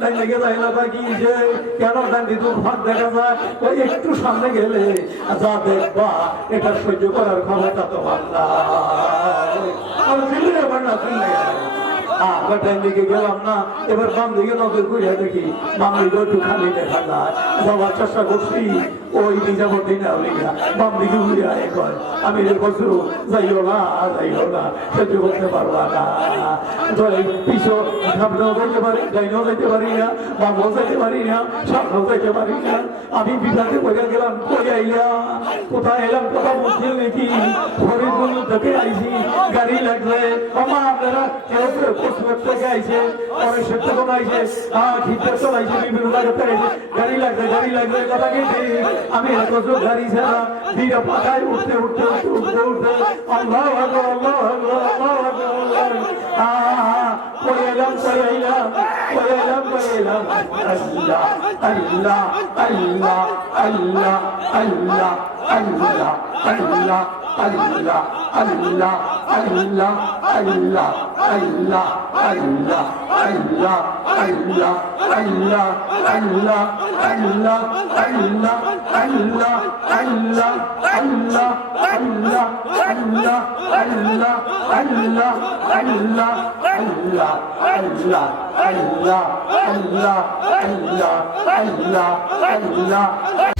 তাই লেগে যায় না কি যে কেন ডান্ডি দূর ভাগ দেখা যায় ওই একটু সামনে গেলে যা দেখবা এটা সহ্য করার ক্ষমতা তোমার না ফিরে আবার না ফিরে ডান দিকে গেলাম না এবার বাম দিকে নজর করে দেখি বাম দিকে একটু খালি দেখা যায় যাওয়ার চেষ্টা করছি ওই নিজামুদ্দিন আউলিয়া বাম দিকে ঘুরে আয় কয় আমি বলছো যাইও না সহ্য করতে পারবা না পিছু সামনেও যাইতে পারি ডাইনেও যাইতে পারি না বামও যাইতে পারি না সামনেও যাইতে পারি না আমি বিধাতে বইয়া গেলাম কই আইলা কোথায় এলাম কোথাও মধ্যে নাকি ফরিদগঞ্জ থেকে আইছি গাড়ি লাগলে আমা আপনারা কেউ কোচবিহার থেকে আইছে পরেশের থেকে আইছে খিচের তো আইছে বিভিন্ন জায়গাতে আইছে গাড়ি লাগবে কথা গেছে আমি এত গাড়ি ছাড়া দুইটা পাখায় উঠতে আল্লাহ